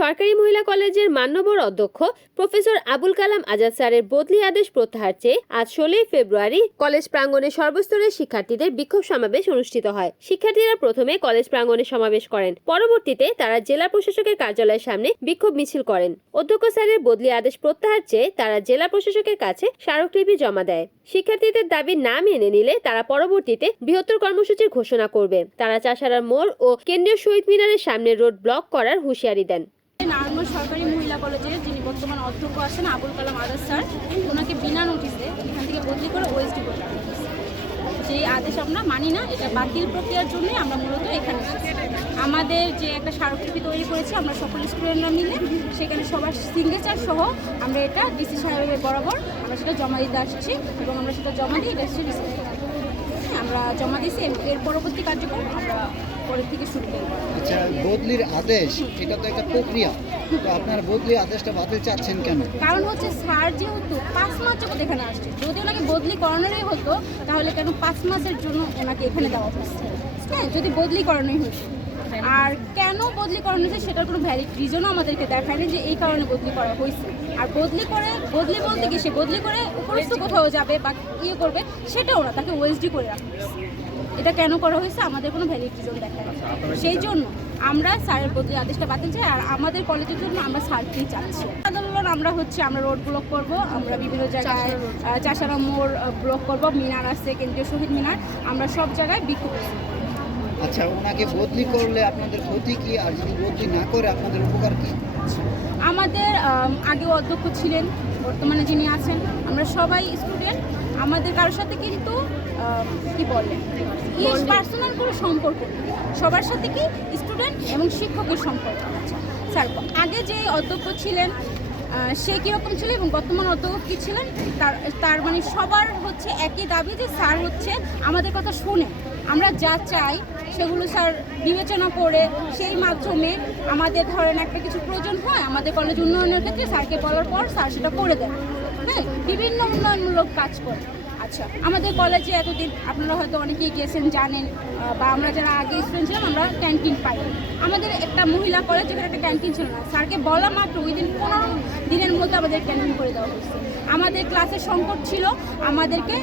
মহকুমার অধ্যক্ষ প্রফেসর আবুল কালাম আজাদ স্যারের বদলি আদেশ প্রত্যাহার চেয়ে আজ ষোলোই ফেব্রুয়ারি কলেজ প্রাঙ্গণে সর্বস্তরের শিক্ষার্থীদের বিক্ষোভ সমাবেশ অনুষ্ঠিত হয়। শিক্ষার্থীরা প্রথমে কলেজ প্রাঙ্গণে সমাবেশ করেন। পরবর্তীতে তারা জেলা প্রশাসকের কার্যালয়ের সামনে বিক্ষোভ মিছিল করেন। অধ্যক্ষ স্যারের বদলি আদেশ প্রত্যাহার চেয়ে তারা জেলা প্রশাসকের কাছে স্মারকলিপি জমা দেয়। শিক্ষার্থীদের দাবি না মেনে নিলে তারা পরবর্তীতে বৃহত্তর কর্মসূচির ঘোষণা করবে। তারা চাষারা মোড় ও কেন্দ্রীয় শহীদ মিনারের সামনে রোড ব্লক করার হুঁশিয়ারি দেন। নারায়ণগঞ্জ সরকারি মহিলা কলেজের যিনি বর্তমান অধ্যক্ষ আছেন আবুল কালাম আজাদ স্যার, ওনাকে বিনা নোটিসে এখান থেকে বদলি করে ওয়েস্ট হয়েছে। সেই আদেশ আমরা মানি না, এটা বাতিল প্রক্রিয়ার জন্যই আমরা মূলত এখানে আমাদের যে একটা স্মারকলিপি তৈরি করেছি, আমরা সকল স্টুডেন্টরা মিলে, সেখানে সবার সিগনেচার সহ আমরা এটা ডিসি সাহেবের বরাবর আমরা সেটা জমা দিতে আসছি এবং আমরা সেটা জমা দিয়ে এটা আমরা জমা দিয়েছি, এর পরবর্তী কার্যক্রম আমরা পরের থেকে শুরু করব। আচ্ছা বদলির আদেশ এটা তো একটা প্রক্রিয়া। তো আপনার বদলির আদেশটা বাতিল চাচ্ছেন কেন? কারণ হচ্ছে স্যার যেহেতু পাঁচ মাস যখন এখানে আসছে। যদি ওনাকে বদলি করানোরই হতো তাহলে কেন পাঁচ মাসের জন্য ওনাকে এখানে দেওয়া হচ্ছে? হ্যাঁ যদি বদলি করানোই হতো। আর কেন বদলি করানো হয়েছে সেটার কোনো ভ্যালিড রিজনও আমাদেরকে দেখায়নি যে এই কারণে বদলি করা হয়েছে। আর বদলি করে বদলি বলতে কি সে বদলি করে উপরস্থ কোথাও যাবে বা ইয়ে করবে সেটাও না তাকে ওয়েসডি করে রাখা এটা কেন করা হয়েছে আমাদের কোনো ভ্যালিড রিজন দেখায় না। সেই জন্য আমরা স্যারের বদলি আদেশটা বাতিল চাই আর আমাদের কলেজের জন্য আমরা স্যারকেই চাচ্ছি। আন্দোলন আমরা হচ্ছে আমরা রোড ব্লক করব আমরা বিভিন্ন জায়গায় চাষারা মোড় ব্লক করব মিনার আছে কেন্দ্রীয় শহীদ মিনার। আমরা সব জায়গায় বিক্ষোভ করছি। আচ্ছা ওনাকে বদলি করলে আপনাদের ক্ষতি কি? আর যদি বদলি না করে আপনাদের উপকার কি? আমাদের আম, আগেও অধ্যক্ষ ছিলেন বর্তমানে যিনি আছেন আমরা সবাই স্টুডেন্ট। আমাদের কারোর সাথে কিন্তু কি বলে? পার্সোনাল কোনো সম্পর্ক সবার সাথে কি? স্টুডেন্ট এবং শিক্ষকের সম্পর্ক স্যার আগে যে অধ্যক্ষ ছিলেন সে কীরকম ছিল এবং বর্তমান অধ্যক্ষ কী ছিলেন? তার তার মানে সবার হচ্ছে একই দাবি যে স্যার হচ্ছে আমাদের কথা শুনে। আমরা যা চাই সেগুলো স্যার বিবেচনা করে সেই মাধ্যমে আমাদের ধরেন একটা কিছু প্রয়োজন হয়, আমাদের কলেজ উন্নয়নের ক্ষেত্রে স্যারকে বলার পর স্যার সেটা করে দেয়। হ্যাঁ বিভিন্ন উন্নয়নমূলক কাজ করে। আচ্ছা আমাদের কলেজে এতদিন আপনারা হয়তো অনেকেই গিয়েছেন, জানেন বা আমরা যারা আগে স্টুডেন্ট ছিলাম, আমরা ক্যান্টিন পাই। আমাদের একটা মহিলা কলেজ যেখানে একটা ক্যান্টিন ছিল না। স্যারকে বলা মাত্র উইদিন পনেরো দিনের মধ্যে আমাদের ক্যান্টিন করে দেওয়া হয়েছে। আমাদের ক্লাসের সংকট ছিল, আমাদেরকে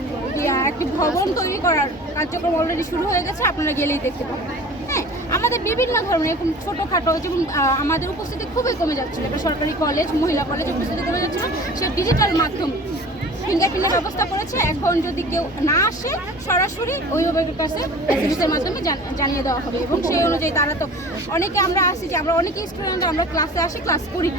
একটি ভবন তৈরি করার কার্যক্রম অলরেডি শুরু হয়ে গেছে, আপনারা গেলেই দেখতে পাবেন। হ্যাঁ আমাদের বিভিন্ন ধরনের, এরকম ছোটোখাটো, যেমন আমাদের উপস্থিতি খুবই কমে যাচ্ছিল। একটা সরকারি কলেজ মহিলা কলেজ উপস্থিতি কমে যাচ্ছিল। সে ডিজিটাল মাধ্যমে। ফিঙ্গারপ্রিন্টের ব্যবস্থা করেছে এখন যদি কেউ না আসে, সরাসরি অভিভাবকের কাছে এসএমএসের মাধ্যমে জান- জানিয়ে দেওয়া হবে এবং সেই অনুযায়ী তারা তো অনেকে আমরা আসি যে, আমরা অনেকেই স্টুডেন্ট আমরা ক্লাসে আসি ক্লাস করি।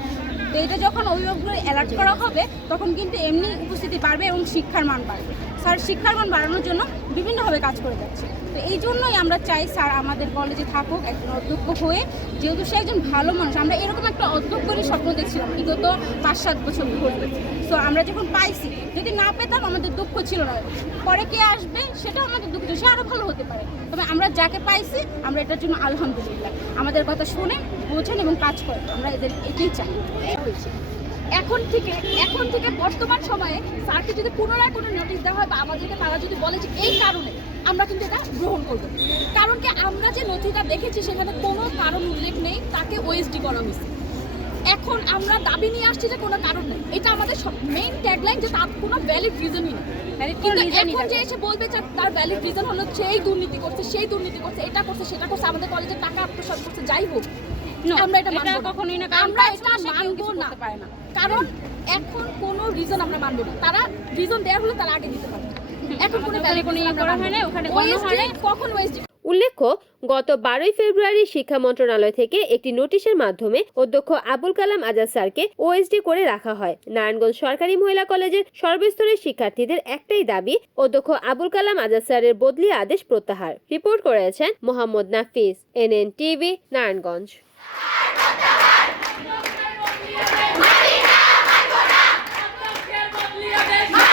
তো এটা যখন অভিভাবকগুলো অ্যালার্ট করা হবে, তখন কিন্তু এমনি উপস্থিতি বাড়বে এবং শিক্ষার মান বাড়বে। স্যার, শিক্ষার মান বাড়ানোর জন্য বিভিন্নভাবে কাজ করে যাচ্ছে। তো এই জন্যই আমরা চাই স্যার আমাদের কলেজে থাকুক, একজন অধ্যক্ষ হয়ে। যেহেতু সে একজন ভালো মানুষ, আমরা এরকম একটা অধ্যক্ষেরই স্বপ্ন দেখছিলাম বিগত পাঁচ, সাত বছর ধরে। তো আমরা যখন পাইছি, যদি না পেতাম আমাদের দুঃখ ছিল না। পরে কে আসবে, সেটাও দুঃখ সে আরও ভালো হতে পারে। তবে আমরা যাকে পাইছি, আমরা এটার জন্য আলহামদুলিল্লাহ। আমাদের কথা শুনে, বোঝেন এবং কাজ করেন। আমরা এদের এটাই চাই। এখন থেকে এখন থেকে বর্তমান সময়ে স্যারকে যদি পুনরায় কোনো নোটিশ দেওয়া হয় বা আমাদেরকে তারা যদি বলে যে এই কারণে, আমরা কিন্তু এটা গ্রহণ করব। কারণ কি, আমরা যে নথিটা দেখেছি, সেখানে কোনো কারণ উল্লেখ নেই, তাকে ওএসডি করা হয়েছে। এখন আমরা দাবি নিয়ে আসছি যে কোনো কারণ নেই। এটা আমাদের সব মেইন ট্যাগলাইন যে তার কোনো ভ্যালিড রিজনই নেই। এখন যে এসে বলবে তার ভ্যালিড রিজন হলো সেই দুর্নীতি করছে সেই দুর্নীতি করছে এটা করছে সেটা করছে আমাদের কলেজের টাকা আত্মসাৎ করছে যাই হোক আমরা এটা মানবো না। কখনোই না কারণ আমরা এটা না সে মানবো না পারে না কারণ এখন কোনো রিজন আমরা মানবো না তারা রিজন দেওয়া হলে তারা আগে দিতে পারে এখন কোনো কোনো ইয়ে করা হয় না। ওখানে। কখন উল্লেখ্য, গত বারোই ফেব্রুয়ারি শিক্ষা মন্ত্রণালয় থেকে একটি নোটিশের মাধ্যমে অধ্যক্ষ আবুল কালাম আজাদ স্যারকে ওএসডি করে রাখা হয়। নারায়ণগঞ্জ সরকারি মহিলা কলেজের সর্বস্তরের শিক্ষার্থীদের একটাই দাবি, অধ্যক্ষ আবুল কালাম আজাদ স্যারের বদলি আদেশ প্রত্যাহার। রিপোর্ট করেছেন Mohammad Nafis NN TV Narayanganj. Yeah.